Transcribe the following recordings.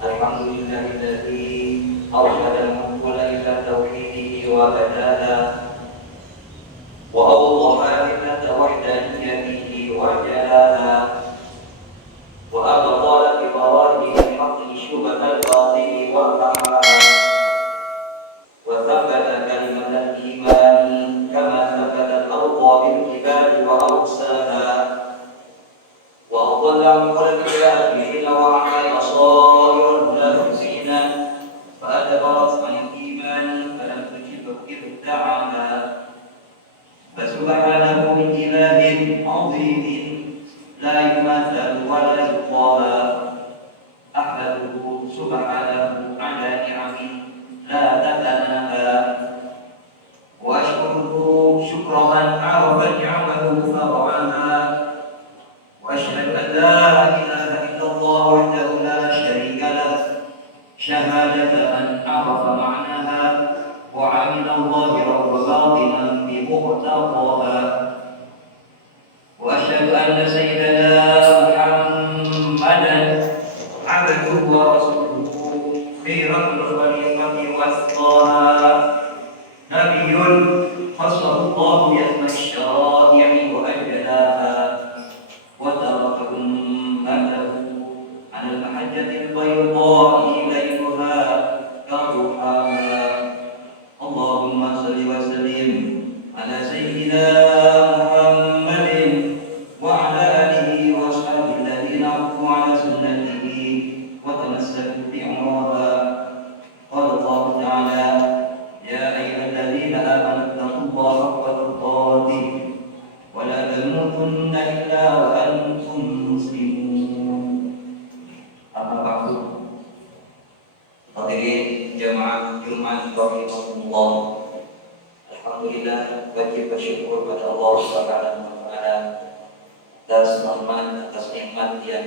Alhamdulillahilladzi awhadal mulka ila tauhidihi wa badala wa awdaha millata wahdaniyatihi wa jalala wa abtala bi mawadihi haqqi syubhal batili wa ta'ala wa thabbata kalimatal imani kama thabbata al-awqa bil jibali wa awsaha wa adalla min al-kafirin wa amal asair al-munafiqina fa adbarat an al-iman falam tujib bid'aha فسبحانه من إله عظيم لا يماثل ولا يقابل أحمده سبحانه على نعمه لا تتناهى وأشكره شكر من عرف نعمه فرعاها وأشهد أن لا إله إلا الله وحده لا شريك له شهادة من عرف معناها وعمل ظاهرا وباطنا بمقتضاها واشهد ان سيدنا محمدا عبده ورسوله خيرة الخليقة واسطاها نبي خصه الله بأسمى الشرائع واجلاها وترك امته على المحجة البيضاء ليلها كضحاها اللهم صل وسلم على سيدنا محمد وعلى آله وأصحابه الذين عرفوا على سنته وتمسكوا بعمرها قال الله تعالى يا أيها الذين آمنوا اتقوا الله حق تقاته ولا تموتن إلا وأنتم مسلمون أما بعد hadirin jamaah Jumat rahimahullah. Alhamdulillah, wajib bersyukur pada Allah Subhanahu wa taala atas rahmat, atas nikmat yang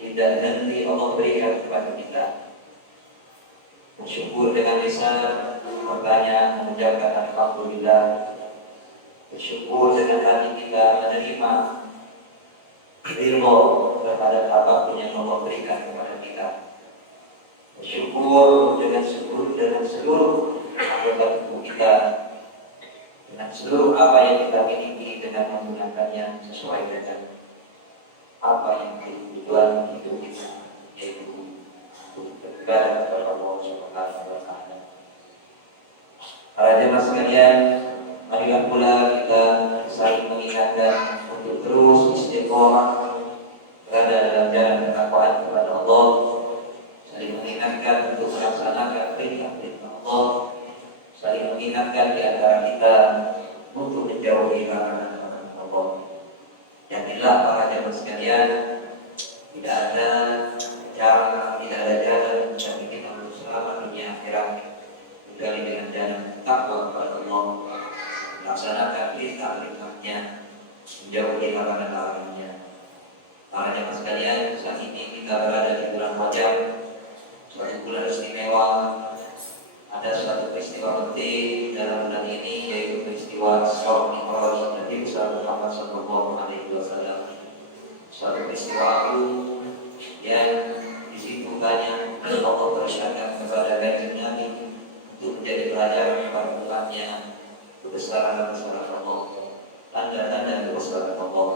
tidak henti Allah berikan kepada kita. Bersyukur dengan lisan, maknanya mengucapkan alhamdulillah. Bersyukur dengan hati kita menerima ridho terhadap apapun yang Allah berikan kepada kita. Bersyukur dengan seluruh anggota tubuh kita, dengan seluruh apa yang kita miliki, dengan menggunakannya sesuai dengan apa yang menjadi tujuan hidup kita, yaitu untuk beribadah kepada Allah Subhanahu wa taala. Para jemaah sekalian, marilah pula kita saling mengingatkan untuk terus istiqomah berada dalam jalan ketakwaan kepada Allah, saling mengingatkan untuk melaksanakan perintah-perintah Allah, saling mengingatkan di antara kita untuk menjauhi larangan Allah. Yakinlah para jemaah sekalian, tidak ada cara, tidak ada jalan bagi kita untuk selamat dunia akhirat kecuali dengan jalan takwa kepada Allah, melaksanakan perintah-perintahnya, menjauhi larangan-larangannya. Para jemaah sekalian, saat ini kita berada di bulan Rajab, suatu bulan istimewa. Ada suatu peristiwa penting dalam bulan ini, yaitu peristiwa Isra Mi'raj Nabi Muhammad SAW. Suatu peristiwa agung yang di situ banyak Allah bersyarat kepada kanjeng Nabi untuk menjadi pelajaran kepada umatnya kebesaran Allah, tanda-tanda kebesaran Allah.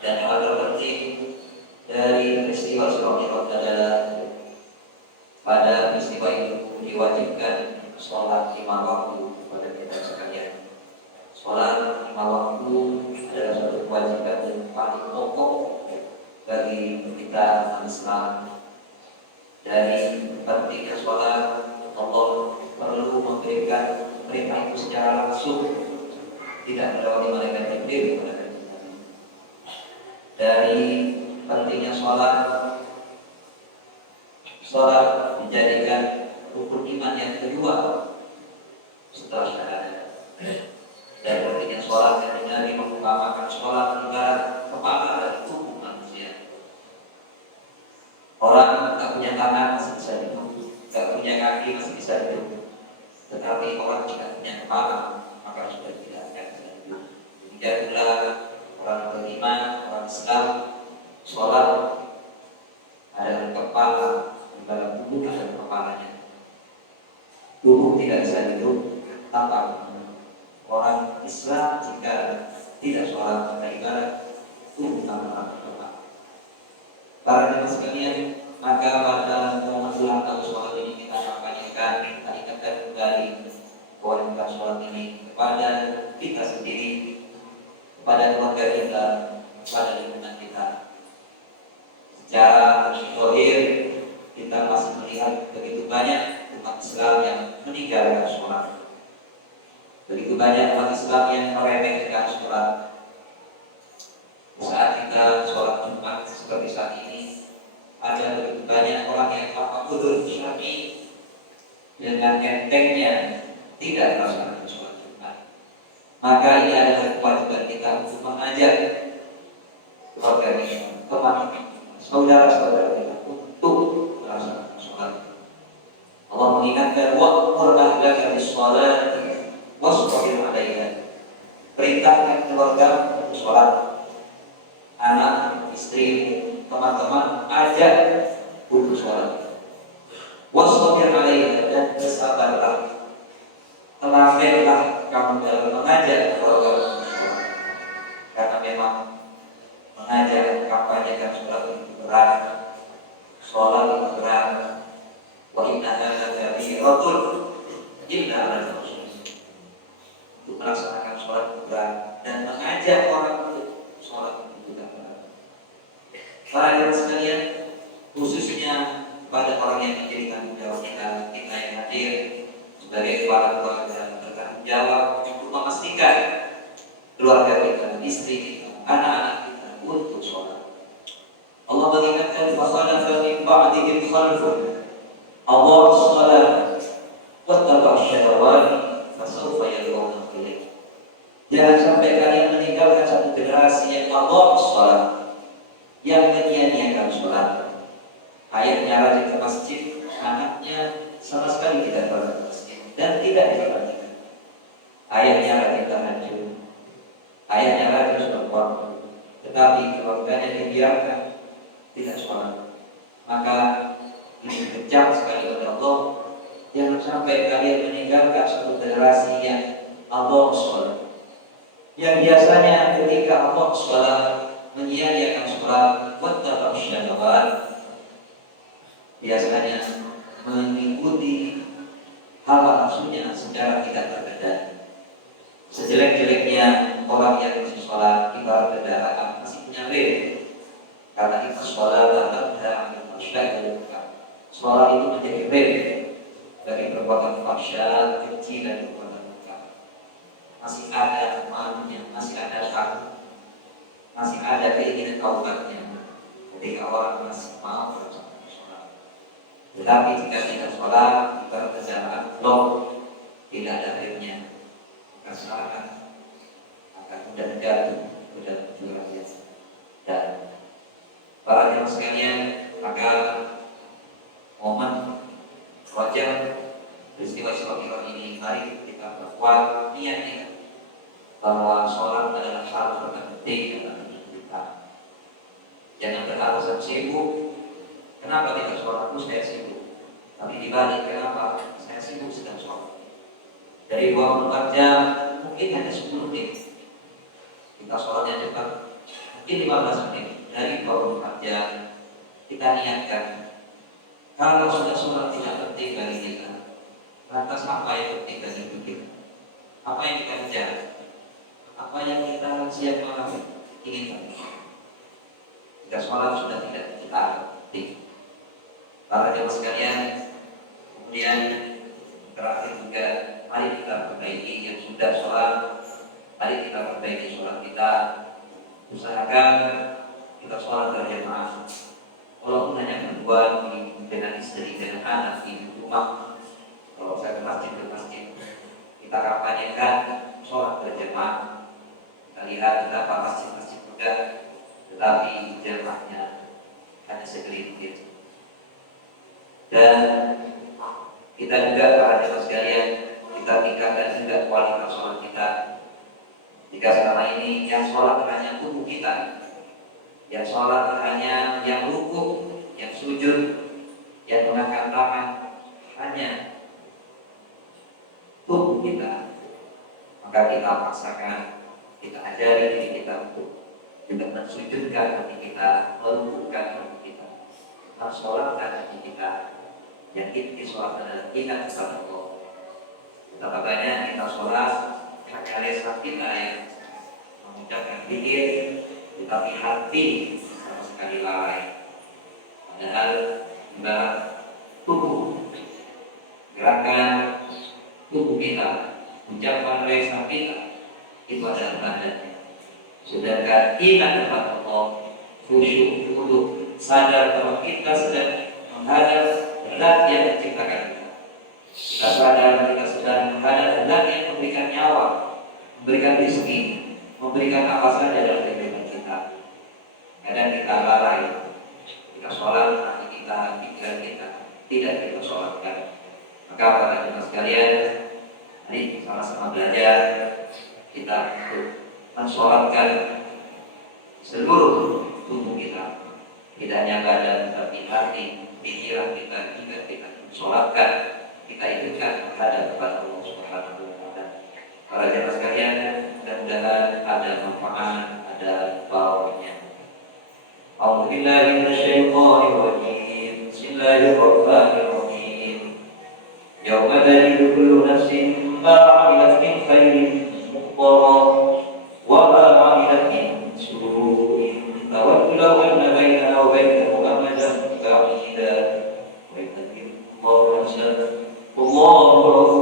Dan yang paling penting dari peristiwa Isra Mi'raj adalah pada peristiwa itu diwajibkan sholat 5 waktu kepada kita sekalian. Sholat 5 waktu adalah suatu kewajiban yang paling pokok bagi kita Islam. Dari pentingnya sholat, Allah perlu memberikan perintah itu secara langsung, tidak melewati malaikat Jibril kepada kita. Dari pentingnya sholat menjadikan rukun iman yang kedua setelah syahadat. Dan pentingnya sholat yang Nabi mengutamakan sholat ibarat kepala dari tubuh manusia. Orang tak punya tangan masih bisa hidup, tak punya kaki masih bisa hidup, tetapi orang jika punya kepala maka sudah tidak akan bisa hidup. Demikian pula orang beriman, orang Islam, sholat ada kepala, di dalam tubuh ada kepalanya. Tubuh tidak bisa hidup tanpa orang Islam. Jika tidak sholat pada ibadah, tubuh tanpa kepala. Para jemaah sekalian, maka pada momen ulang tahun sholat ini kita kampanyekan, kita ingatkan kembali kewajiban sholat ini kepada kita sendiri, kepada keluarga kita, kepada lingkungan kita. Secara zahir kita masih melihat begitu banyak umat Islam yang meninggalkan sholat, begitu banyak umat Islam yang meremehkan sholat. Saat kita sholat Jumat seperti saat ini, ada begitu banyak orang yang tanpa udzur syar'i dengan entengnya tidak melaksanakan sholat Jumat. Maka ini adalah kewajiban kita untuk mengajak keluarga kita, teman, saudara-saudara kita untuk melaksanakan sholat. Allah mengingatkan wa'mur ahlaka bis-shalati wasbir 'alaiha. Perintahkan keluarga untuk sholat, anak, istri, teman-teman, ajak untuk sholat. Wasbir 'alaiha, dan bersabarlah, telatenlah kamu dalam mengajak keluarga untuk sholat. Karena memang mengajak kampanyekan sholat itu berat, sholat itu berat. Wa innaha lakabiratun illa 'alal khashiyin. Untuk melaksanakan sholat itu berat, dan mengajak orang untuk sholat itu juga berat. Para jemaah sekalian, khususnya pada orang yang menjadi tanggung jawab kita yang hadir sebagai kepala keluarga, bertanggung jawab untuk memastikan keluarga kita, istri kita, anak-anak kita untuk sholat. Allah mengingatkan fakhalafa min ba'dihim khalfun adha'u shalah wattaba'u syahawati fasawfa yad'una ilaih. Jangan sampai kalian meninggalkan satu generasi yang adha'u shalah, yang menyia-nyiakan sholat. Ayahnya rajin ke masjid, anaknya sama sekali tidak berangkat ke masjid dan tidak diperhatikan. Ayahnya rajin tahajud, ayahnya rajin sholat waktu, tetapi keluarganya dibiarkan tidak sholat. Maka ini kejam sekali oleh Allah. Jangan sampai kalian meninggalkan satu generasi yang Allah sholat, yang biasanya ketika Allah sholat menyia-nyiakan sholat, wattaba'u syahawat, biasanya mengikuti hawa nafsunya secara tidak terkendali. Sejelek-jeleknya orang yang masih sholat ibarat kendaraan masih punya rem, karena itu sholat adalah sholat itu menjadi rem dari perbuatan fahsya, keji, dan perbuatan munkar. Masih ada temannya, masih ada takut, masih ada keinginan taubatnya ketika orang masih mau melaksanakan sholat. Tetapi jika tidak sholat, ibarat kendaraan blok, tidak ada remnya, maka silakan akan mudah jatuh, mudah jurang. Dan para jemaah sekalian, maka momen wajar peristiwa Isra ini, mari kita berkuat niatnya bahwa sholat adalah hal penting dalam hidup kita. Jangan beralasan sibuk. Kenapa tidak sholat? Saya sibuk. Tapi dibalik, kenapa saya sibuk sedang sholat? Dari 24 jam mungkin hanya 10 menit kita sholatnya cepat, mungkin 15 menit. Dari 24 jam kita niatkan, kalau sudah sholat tidak penting bagi kita, lantas apa yang penting bagi hidup kita? Apa yang kita kejar? Apa yang kita siap malam inginkan? Jika sholat sudah tidak kita penting. Para jemaah sekalian, kemudian terakhir juga, mari kita perbaiki yang sudah sholat, mari kita perbaiki sholat kita. Usahakan kita sholat berjamaah, walaupun hanya berdua dengan istri dan anak di rumah. Kalau saya ke masjid, kita kampanyekan sholat berjamaah. Kita lihat betapa masjid-masjid juga, tetapi jamaahnya hanya segelintir. Dan kita juga, para jemaah sekalian, kita tingkatkan juga kualitas sholat kita. Jika selama ini yang sholat hanya tubuh kita, Yang sholat hanya yang ruku, yang sujud, yang mengangkat tangan hanya tubuh kita. Maka kita paksakan, kita ajari diri kita untuk juga mensujudkan hati kita, merukukkan hati kita, mensolatkan hati kita. Yang inti sholat adalah ingat kepada Allah. Betapa banyak kita sholat, hanya lisan kita yang mengucapkan zikir, tetapi hati sama sekali lalai. Padahal ibarat tubuh, gerakan tubuh kita, ucapan lisan kita itu adalah badannya. Sedangkan ingat kepada Allah, khusyuk, tunduk, sadar bahwa kita sedang menghadap zat yang menciptakan kita. Kita sadar kita sedang menghadap zat yang memberikan nyawa, memberikan rezeki, memberikan apa saja dalam kehidupan kita. Kadang kita lalai, kita sholat, hati kita, pikiran kita tidak kita sholatkan. Maka para jemaah sekalian, mari sama-sama belajar kita untuk mensolatkan seluruh tubuh kita, tidak hanya badan tapi hati, pikiran kita juga kita mensolatkan, kita ikutkan menghadap kepada Allah Subhanahu wa Ta'ala. Para jemaah sekalian, mudah-mudahan ada manfaat, ada barokahnya. A'udzubillahi minasyaitonir rajim. Bismillahirrahmanirrahim. Yauma tajidu kullu nafsin ma 'amilat min khairin muhdara wa ma 'amilat min su'in tawaddu law anna bainaha wa bainahu amadan ba'ida wa yaqdiru Allahu nafsan wallahu